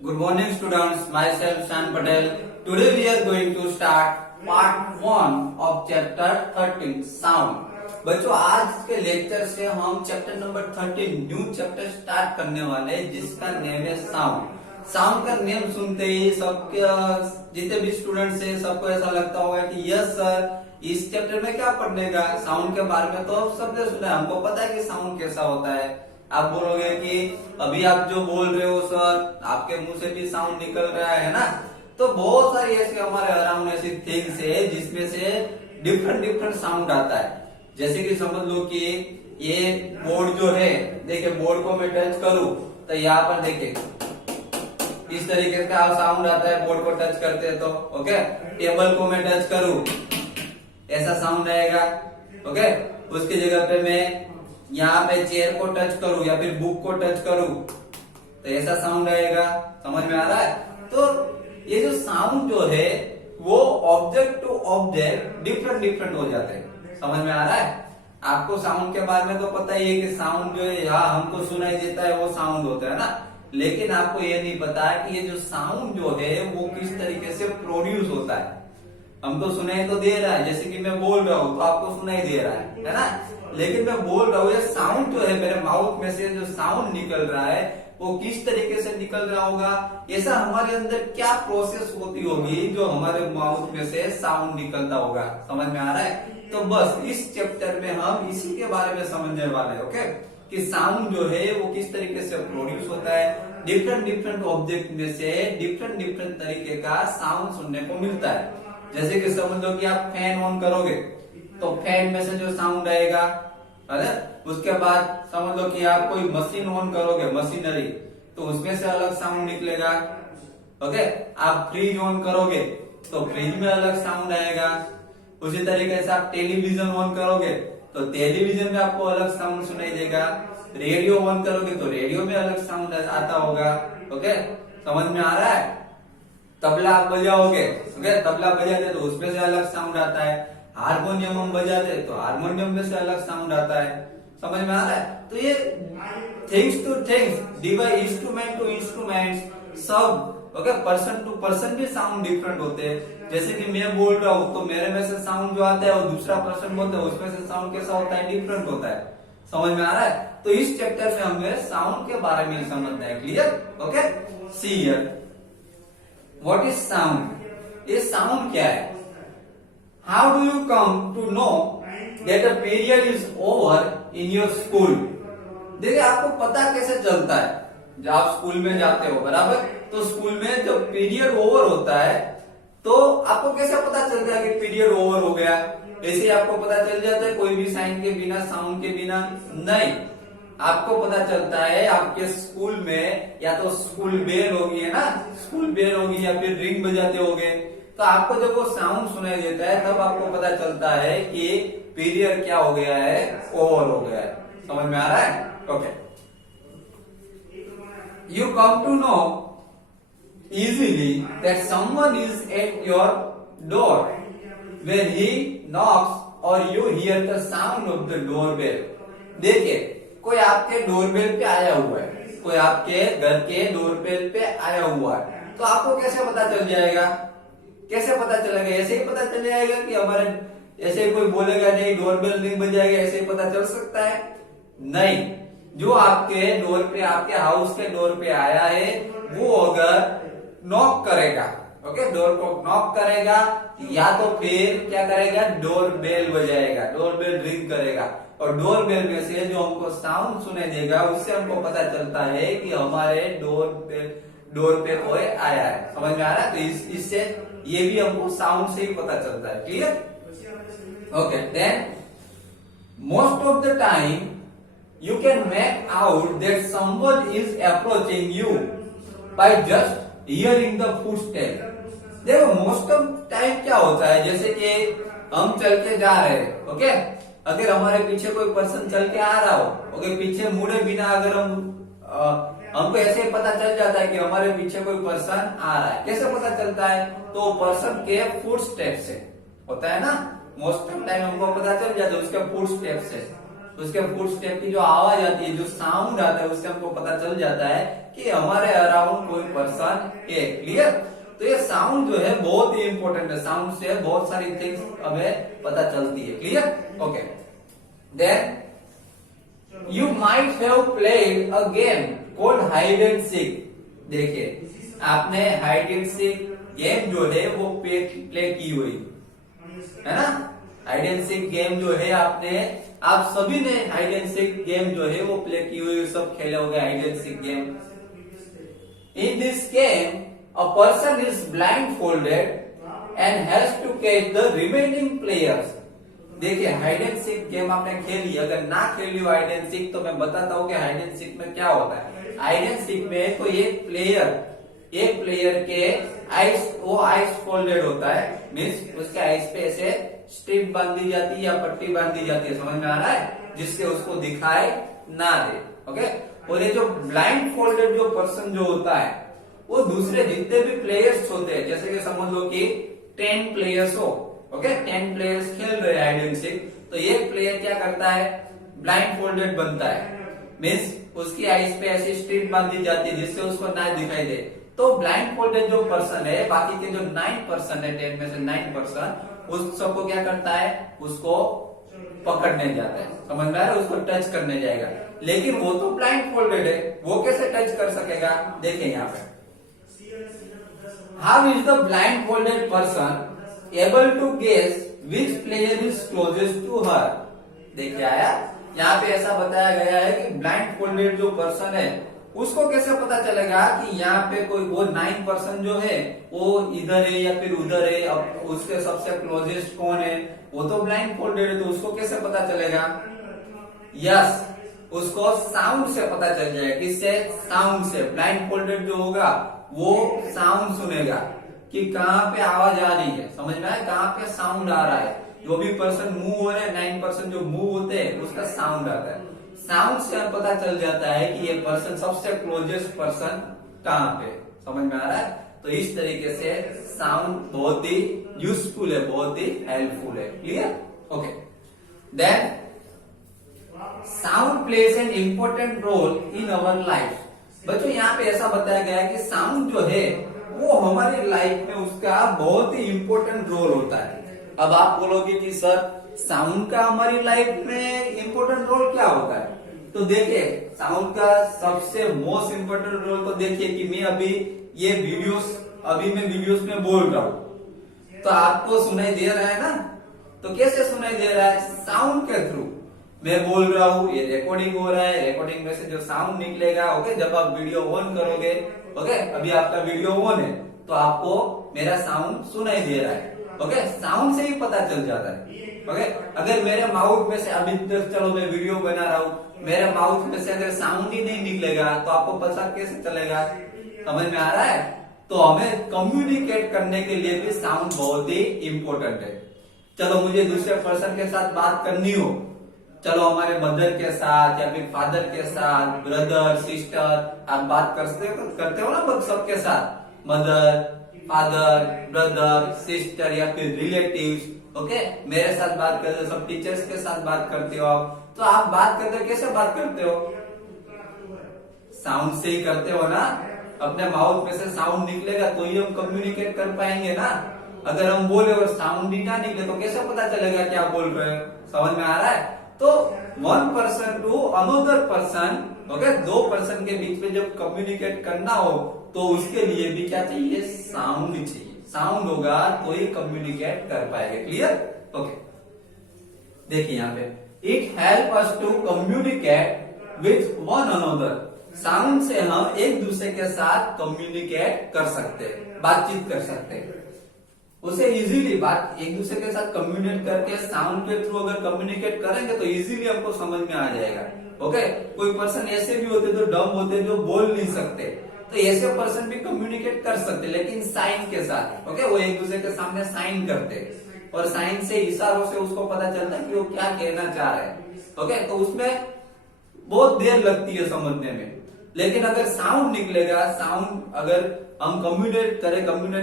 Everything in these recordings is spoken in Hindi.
Good morning students, myself Shan Patel. Today we are going to start part 1 of chapter 13 sound. बच्चों आज के लेक्चर से हम chapter number 13 new chapter start करने वाले हैं जिसका नेम है साउंड। साउंड का नेम सुनते ही सबके जितने भी स्टूडेंट्स हैं सबको ऐसा लगता होगा कि यस सर इस चैप्टर में क्या पढ़ने का, साउंड के बारे में तो सबने सुना है, हमको पता है कि साउंड कैसा होता है। आप बोलोगे कि अभी आप जो बोल रहे हो सर आपके मुंह से भी साउंड निकल रहा है ना, तो बहुत सारी ऐसे हमारे अराउंड ऐसी थिंग्स है जिसमें से डिफरेंट साउंड आता है। जैसे कि समझ लो कि ये बोर्ड जो है, देखिए बोर्ड को मैं टच करूं तो यहाँ पर देखिए इस तरीके का साउंड आता है बोर्ड को टच करते हैं तो ओके। टेबल को मैं टच करूं ऐसा साउंड आएगा ओके। उसकी जगह पे मैं यहाँ पे चेयर को टच करूं या फिर बुक को टच करूं तो ऐसा साउंड आएगा। समझ में आ रहा है? तो ये जो साउंड जो है वो ऑब्जेक्ट टू ऑब्जेक्ट डिफरेंट हो जाते हैं। समझ में आ रहा है? आपको साउंड के बारे में तो पता ही है कि साउंड जो है यहाँ हमको सुनाई देता है वो साउंड होता है ना, लेकिन आपको ये नहीं पता कि ये जो साउंड जो है वो किस तरीके से प्रोड्यूस होता है। हमको सुनाई तो दे रहा है, जैसे कि मैं बोल रहा हूँ तो आपको सुनाई दे रहा है ना, लेकिन मैं बोल रहा हूँ ये साउंड जो है मेरे माउथ में से जो साउंड निकल रहा है वो किस तरीके से निकल रहा होगा, ऐसा हमारे अंदर क्या प्रोसेस होती होगी जो हमारे माउथ में से साउंड निकलता होगा। समझ में आ रहा है? तो बस इस चैप्टर में हम इसी के बारे में समझने वाले हैं ओके, कि साउंड जो है वो किस तरीके से प्रोड्यूस होता है। डिफरेंट ऑब्जेक्ट में से डिफरेंट तरीके का साउंड सुनने को मिलता है। जैसे कि समझ लो कि आप फैन ऑन करोगे तो फैन में से जो साउंड आएगा, अरे उसके बाद समझ लो कि आप कोई मशीन ऑन करोगे मशीनरी तो उसमें से अलग साउंड निकलेगा ओके। आप फ्रिज ऑन करोगे तो फ्रिज में अलग साउंड आएगा। उसी तरीके से आप टेलीविजन ऑन करोगे तो टेलीविजन में आपको अलग साउंड सुनाई देगा। रेडियो ऑन करोगे तो रेडियो में अलग साउंड आता होगा ओके। समझ में आ रहा है? तबला आप बजाओगे ओके, तबला बजाते तो उसमें से अलग साउंड आता है। हारमोनियम हम बजाते तो हारमोनियम में से अलग साउंड आता है। समझ में आ रहा है? तो ये things to things, device, instrument to instrument सब ओके, पर्सन टू पर्सन भी साउंड डिफरेंट होते हैं। जैसे कि मैं बोल रहा हूँ तो मेरे में से साउंड जो आता है और दूसरा पर्सन बोलता है उसमें से साउंड कैसा होता है, डिफरेंट होता है। समझ में आ रहा है? तो इस चैप्टर में हमें साउंड के बारे में समझना है। Clear okay. See here what is sound. ये साउंड क्या है? How do you come to know that a period is over in your school. देखिए आपको पता कैसे चलता है जब आप स्कूल में जाते हो बराबर, तो स्कूल में जब पीरियड ओवर होता है तो आपको कैसे पता चलता है कि पीरियड ओवर हो गया? ऐसे ही आपको पता चल जाता है कोई भी साइन के बिना, साउंड के बिना नहीं। आपको पता चलता है आपके स्कूल में या तो स्कूल बेल होगी है ना, स्कूल बेल होगी या फिर रिंग बजाते होगे तो आपको जब वो साउंड सुनाई देता है तब आपको पता चलता है कि पीरियड क्या हो गया है, ओवर हो गया है। समझ में आ रहा है? Okay. You come to know easily that someone is at your door when he knocks or you hear the sound of the doorbell। देखिए कोई आपके डोरबेल पे आया हुआ है, कोई आपके घर के डोरबेल पे आया हुआ है तो आपको कैसे पता चल जाएगा? कैसे पता चलेगा? ऐसे ही पता चल जाएगा कि हमारे ऐसे ही कोई बोलेगा नहीं डोरबेल नहीं बजाएगा, ऐसे ही पता चल सकता है? नहीं, जो आपके डोर पे, आपके हाउस के डोर पे आया है वो अगर नॉक करेगा ओके, डोर को नॉक करेगा या तो फिर क्या करेगा, डोर बेल बजाएगा, डोर बेल रिंग करेगा और डोर बेल में से जो हमको साउंड सुनाई देगा उससे हमको पता चलता है कि हमारे डोर पे कोई आया है। समझ में आ रहा है? तो इससे ये भी हमको साउंड से ही पता चलता है। Clear okay. Then most of the time you can make out that someone is approaching you by just hearing the footsteps। देखो मोस्ट ऑफ टाइम क्या होता है, जैसे कि हम चल के जा रहे हैं ओके, अगर हमारे पीछे कोई पर्सन चल के आ रहा हो ओके, पीछे मुड़े बिना अगर हमको ऐसे ही पता चल जाता है कि हमारे पीछे कोई पर्सन आ रहा है। कैसे पता चलता है? तो पर्सन के फुटस्टेप से होता है ना, मोस्ट ऑफ टाइम हमको पता चल जाता है उसके फुटस्टेप से। उसके फुट स्टेप की जो आवाज आती है, जो साउंड आता है, उससे हमको पता चल जाता है कि हमारे अराउंड कोई पर्सन है। क्लियर? तो ये साउंड जो है बहुत ही इंपॉर्टेंट है, साउंड से बहुत सारी थिंग्स हमें पता चलती है। Clear? Okay, then you might have played a game called hide and seek. देखिए, आपने हाइड एंड सीक गेम जो है वो प्ले की हुई है ना। हाइड एंड सीक गेम जो है आप सभी ने हाइड एंड सीक गेम जो है वो प्ले की हुई, सब खेले होंगे hide and seek game. In this game a person is blindfolded and has to catch the remaining players. देखिए, हाइड एंड सीक गेम आपने खेली, अगर ना खेली हो हाइड एंड सीक तो मैं बताता हूँ कि हाइड एंड सीक में क्या होता है। हाइड एंड सीक में कोई एक प्लेयर के आइस फोल्डेड होता है, मीन्स उसके आइस पे ऐसे स्ट्रिप बांधी जाती है या पट्टी बांधी जाती है, समझ में आ रहा है, जिससे उसको दिखाई ना दे। ओके, और ये जो ब्लाइंड फोल्डेड जो पर्सन जो होता है वो दूसरे जितने भी प्लेयर्स होते हैं, जैसे कि समझ लो कि 10 प्लेयर्स हो, ओके, 10 प्लेयर्स खेल रहे हैं हाइड एंड सीक, तो एक प्लेयर क्या करता है, ब्लाइंड फोल्डेड बनता है, मीन्स उसकी आइस पे ऐसी स्ट्रिप बांधी जाती है जिससे उसको ना दिखाई दे। तो ब्लाइंड फोल्डेड जो पर्सन है, बाकी के जो 9% है, 10 में से 9%, उस सबको क्या करता है, उसको पकड़ने जाता है, समझ में आ रहा है, उसको टच करने जाएगा। लेकिन वो तो ब्लाइंड फोल्डेड है, वो कैसे टच कर सकेगा? देखिए यहाँ पे, how is the blindfolded person able to guess which player is closest to her. देखिए आया, यहाँ पे ऐसा बताया गया है कि ब्लाइंड फोल्डेड जो पर्सन है उसको कैसे पता चलेगा कि यहाँ पे कोई वो 9% जो है वो इधर है या फिर उधर है, अब उसके सबसे क्लोजेस्ट कौन है, वो तो ब्लाइंड फोल्डेड है, तो उसको कैसे पता चलेगा? यस, उसको साउंड से पता चल जाएगा। किससे? साउंड से। ब्लाइंड फोल्डेड जो होगा वो साउंड सुनेगा कि कहाँ पे आवाज आ रही है, समझ में आया, कहाँ पे साउंड आ रहा है। जो भी पर्सन मूव हो रहे हैं, 9% जो मूव होते हैं उसका साउंड आता है। साउंड से पता चल जाता है कि ये पर्सन सबसे क्लोजेस्ट पर्सन कहाँ पे, समझ में आ रहा है। तो इस तरीके से साउंड बहुत ही यूजफुल है, बहुत ही हेल्पफुल है। Clear? Okay, then sound plays an important role in our life. बच्चों, यहाँ पे ऐसा बताया गया है कि साउंड जो है वो हमारी लाइफ में उसका बहुत ही इम्पोर्टेंट रोल होता है। अब आप बोलोगे कि सर साउंड का हमारी लाइफ में इम्पोर्टेंट रोल क्या होता है? तो देखिए, साउंड का सबसे मोस्ट इम्पोर्टेंट रोल तो देखिए कि मैं अभी ये वीडियोस में बोल रहा हूँ तो आपको सुनाई दे रहा है ना। तो कैसे सुनाई दे रहा है? साउंड के थ्रू मैं बोल रहा हूँ, ये रिकॉर्डिंग हो रहा है, रिकॉर्डिंग में से जो साउंड निकलेगा, ओके, जब आप वीडियो ऑन करोगे, ओके, अभी आपका वीडियो ऑन है तो आपको मेरा साउंड सुनाई दे रहा है, ओके, साउंड से ही पता चल जाता है। ओके, अगर मेरे माउथ में से अभी तक चलो मैं वीडियो बना रहा हूँ, मेरे माउथ में से अगर साउंड ही नहीं निकलेगा तो आपको पता कैसे चलेगा? समझ में आ रहा है? तो हमें कम्युनिकेट करने के लिए भी साउंड बहुत ही इंपॉर्टेंट है। चलो मुझे दूसरे पर्सन के साथ बात करनी हो, चलो हमारे मदर के साथ या फिर फादर के साथ, ब्रदर सिस्टर, आप बात करते हो ना सबके साथ, मदर फादर ब्रदर सिस्टर या फिर रिलेटिव्स, ओके, मेरे साथ बात करते हो, सब टीचर्स के साथ बात करते हो आप, तो आप बात करते हो, कैसे बात करते हो? साउंड से ही करते हो ना। अपने माउथ में से साउंड निकलेगा तो ही हम कम्युनिकेट कर पाएंगे ना। अगर हम बोले और साउंड ही ना निकले तो कैसे पता चलेगा क्या बोल रहे हो? समझ में आ रहा है? तो 1 person to another person, okay, 2 person के बीच में जब कम्युनिकेट करना हो तो उसके लिए भी क्या चाहिए? साउंड चाहिए। साउंड होगा तो ही कम्युनिकेट कर पाएंगे। क्लियर? ओके, देखिए यहाँ पे, it help us to communicate with one another. Sound से हम एक दूसरे के साथ कम्युनिकेट कर सकते हैं, बातचीत कर सकते हैं, उसे इजीली बात एक दूसरे के साथ कम्युनिकेट करके साउंड के थ्रू अगर कम्युनिकेट करेंगे तो इजीली हमको समझ में आ जाएगा। ओके, कोई पर्सन ऐसे भी होते जो डम होते जो बोल नहीं सकते, तो ऐसे पर्सन भी कम्युनिकेट कर सकते लेकिन साइन के साथ। ओके, वो एक दूसरे के सामने साइन करते और साइन से इशारों से उसको पता चलता है कि वो क्या कहना चाह रहे हैं। ओके, तो उसमें बहुत देर लगती है समझने में, लेकिन अगर साउंड निकलेगा, साउंड अगर हम कम्युनिकेट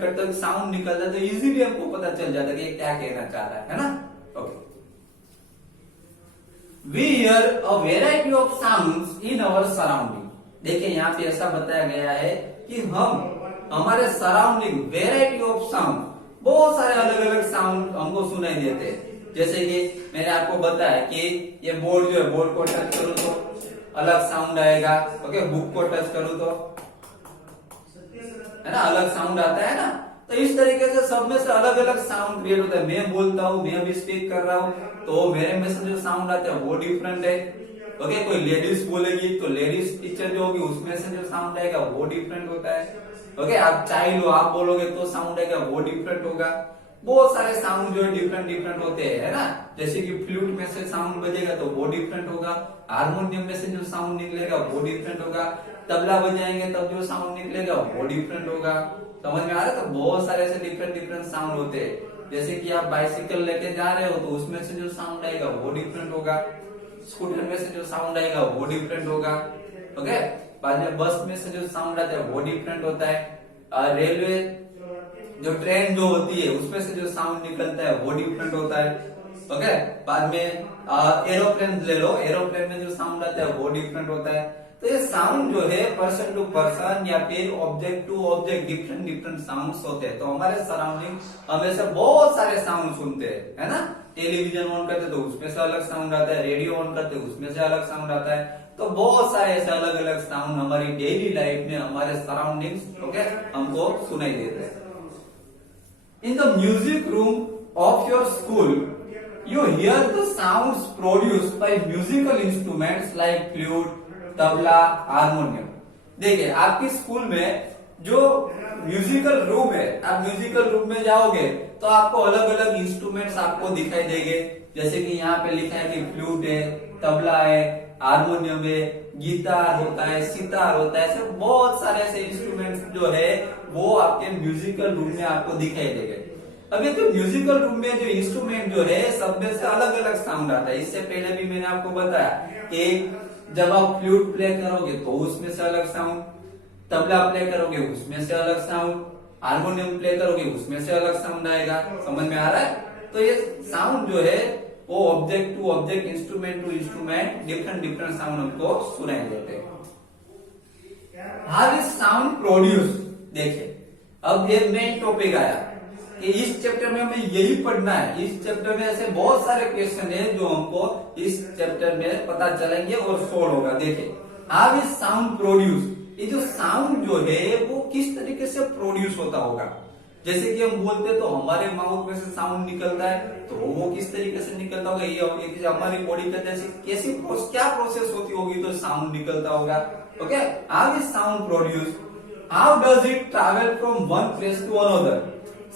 करते हुए साउंड निकलता है तो इजीली हमको पता चल जाता है कि क्या कहना चाह रहा है ना। Okay, we hear a variety of sounds in our surrounding. देखिए यहाँ पे ऐसा बताया गया है कि हम हमारे सराउंडिंग वेराइटी ऑफ साउंड, बहुत सारे अलग अलग साउंड हमको सुनाई देते हैं। जैसे कि मैंने आपको बताया कि ये बोर्ड जो है, बोर्ड को टच करूँ तो अलग साउंड आएगा। ओके, बुक को टच करूँ तो है ना अलग साउंड आता है ना। तो इस तरीके से सब में से अलग अलग साउंड क्रिएट होता है। मैं बोलता हूँ, मैं अभी स्पीक कर रहा हूँ तो मेरे में से जो साउंड आता है वो डिफरेंट है। ओके, कोई लेडीज बोलेगी तो लेडीज टीचर जो होगी उसमें से जो साउंड आएगा वो डिफरेंट होता है। ओके, आप चाइल्ड हो, आप बोलोगे तो साउंड आएगा वो डिफरेंट होगा। बहुत सारे साउंड जो है डिफरेंट डिफरेंट होते हैं, है ना। जैसे कि फ्लूट में से साउंड बजेगा तो वो डिफरेंट होगा, हारमोनियम में से जो साउंड निकलेगा वो डिफरेंट होगा, तबला बजाएंगे तब जो साउंड निकलेगा वो डिफरेंट होगा। समझ में आ रहा है? तो बहुत सारे ऐसे डिफरेंट डिफरेंट साउंड होते हैं। जैसे कि आप बाइसिकल लेके जा रहे हो तो उसमें से जो साउंड आएगा वो डिफरेंट होगा, स्कूटर में से जो साउंड आएगा वो डिफरेंट होगा। ओके, बाद में बस में से जो साउंड आता है वो डिफरेंट होता है। रेलवे जो ट्रेन जो होती है उसमें से जो साउंड निकलता है वो डिफरेंट होता है। ओके, बाद में एरोप्लेन ले लो, एरोप्लेन में जो साउंड आता है वो डिफरेंट होता है। तो ये साउंड जो है पर्सन टू पर्सन या फिर object to object different different sounds होते हैं। तो हमारे सराउंडिंग हमेशा बहुत सारे साउंड सुनते हैं, है ना। टेलीविजन ऑन करते तो उसमें से अलग साउंड आता है, रेडियो ऑन करते उसमें से अलग साउंड आता है। तो बहुत सारे ऐसे अलग अलग साउंड हमारी डेली लाइफ में हमारे सराउंडिंग्स ओके हमको सुनाई देते हैं। In the music room of your school you here the sounds produced by musical instruments like flute, tabla, harmonium. देखिए आपकी स्कूल में जो म्यूजिकल रूम है, आप म्यूजिकल रूम में जाओगे तो आपको अलग अलग इंस्ट्रूमेंट्स आपको दिखाई देंगे। जैसे कि यहाँ पे लिखा है कि फ्लूट है, तबला है, हारमोनियम है, गिटार होता है, सितार होता है। ऐसे बहुत सारे ऐसे इंस्ट्रूमेंट्स जो है वो आपके म्यूजिकल रूम में आपको दिखाई देंगे। अब ये जो म्यूजिकल रूम में जो इंस्ट्रूमेंट जो है सब में से अलग अलग साउंड आता है। इससे पहले भी मैंने आपको बताया कि जब आप फ्लूट प्ले करोगे तो उसमें से अलग साउंड, तबला प्ले करोगे उसमें से अलग साउंड, हारमोनियम प्ले करोगे उसमें से अलग साउंड आएगा। समझ में आ रहा है? तो ये साउंड जो है वो object to object, instrument to instrument different different sound हमको सुनाई देते हैं। How is sound produce? देखिए अब ये मेन टॉपिक आया कि इस चैप्टर में हमें यही पढ़ना है। इस चैप्टर में ऐसे बहुत सारे क्वेश्चन है जो हमको इस चैप्टर में पता चलेंगे और सोल्व होगा। देखिए हाउ इज साउंड प्रोड्यूस? ये जो साउंड जो है वो किस तरीके से प्रोड्यूस होता होगा। जैसे कि हम बोलते तो हमारे माउथ में से साउंड निकलता है तो वो किस तरीके से निकलता होगा, ये हमारी बॉडी के अंदर कैसी क्या प्रोसेस होती होगी तो साउंड निकलता होगा। Okay, how is sound produce? How does it travel from one place to another?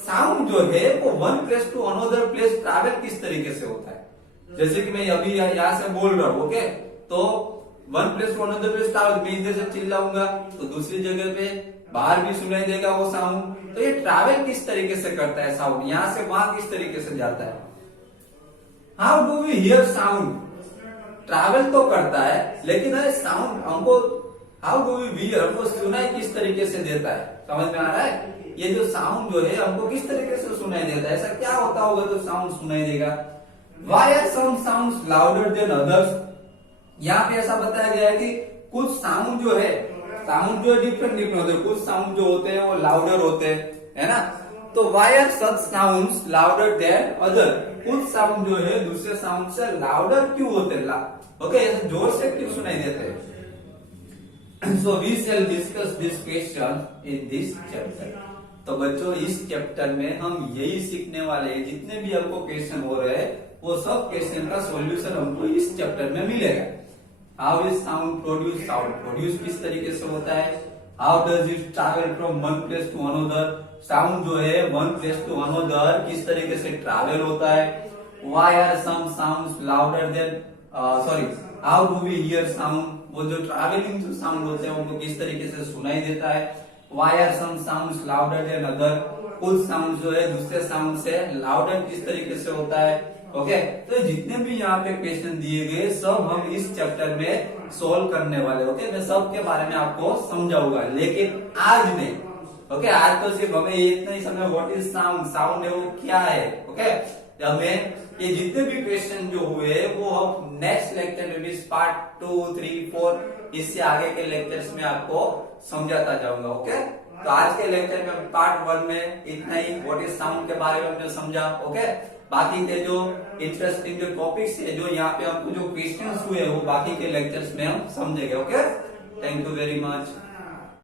Sound जो है वो one place to another place travel किस तरीके से होता है। जैसे कि मैं अभी यहाँ से बोल रहा हूँ, ओके, तो one place to another place travel, मैं इधर से चिल्लाऊंगा तो दूसरी जगह पे बाहर भी सुनाई देगा वो साउंड। तो ये ट्रैवल किस तरीके से करता है साउंड, यहाँ से वहां किस तरीके से जाता है। How do we hear sound? Travel तो करता है लेकिन अरे साउंड हमको हाउ डू वी हियर, हमको सुनाई किस तरीके से देता है। समझ में आ रहा है? ये जो साउंड जो है हमको किस तरीके से सुनाई देता है, ऐसा क्या होता होगा तो साउंड सुनाई देगा। Why are some sounds louder than others? यहाँ पे ऐसा बताया गया है कि कुछ साउंड जो है डिफरेंट डिफरेंट होते हैं। कुछ साउंड जो होते हैं वो लाउडर होते हैं, है ना। तो why are such sounds louder than other? कुछ साउंड जो है दूसरे साउंड से लाउडर क्यों होते हैं, ओके, ऐसे जोर से क्यों सुनाई देते हैं। So we shall discuss this question in this chapter. तो बच्चों इस चैप्टर में हम यही सीखने वाले हैं। जितने भी हमको क्वेश्चन हो रहे हैं वो सब क्वेश्चन का सॉल्यूशन हमको इस चैप्टर में मिलेगा। How is sound produce? Sound produce किस तरीके से होता है। How does it travel from one place to another? Sound जो है वन प्लेस टू अनदर किस तरीके से ट्रैवल होता है। Why are some sounds louder than how do we hear sound? वो जो ट्रैवलिंग जो साउंड होते हैं उनको किस तरीके से सुनाई देता है। Why are some sounds louder than other? कुछ साउंड जो है दूसरे साउंड से लाउडर किस तरीके से होता है। ओके, तो जितने भी यहाँ पे क्वेश्चन दिए गए सब हम इस चैप्टर में सोल्व करने वाले। ओके, मैं सब के बारे में आपको समझाऊंगा लेकिन आज नहीं। ओके, आज तो सिर्फ हमें इतना ही समझ व्हाट इज साउंड, साउंड है वो क्या है। ओके, हमें ये जितने भी क्वेश्चन जो हुए वो हम नेक्स्ट लेक्चर में भी पार्ट 2, 3, 4 इससे आगे के लेक्चर्स में आपको समझाता जाऊंगा। ओके, तो आज के लेक्चर में पार्ट 1 में इतना ही व्हाट इज साउंड के बारे में हमने समझा। ओके, बाकी के जो इंटरेस्टिंग जो टॉपिक्स है, जो यहाँ पे हमको जो क्वेश्चंस हुए वो बाकी के लेक्चर्स में हम समझेंगे। Okay, thank you very much.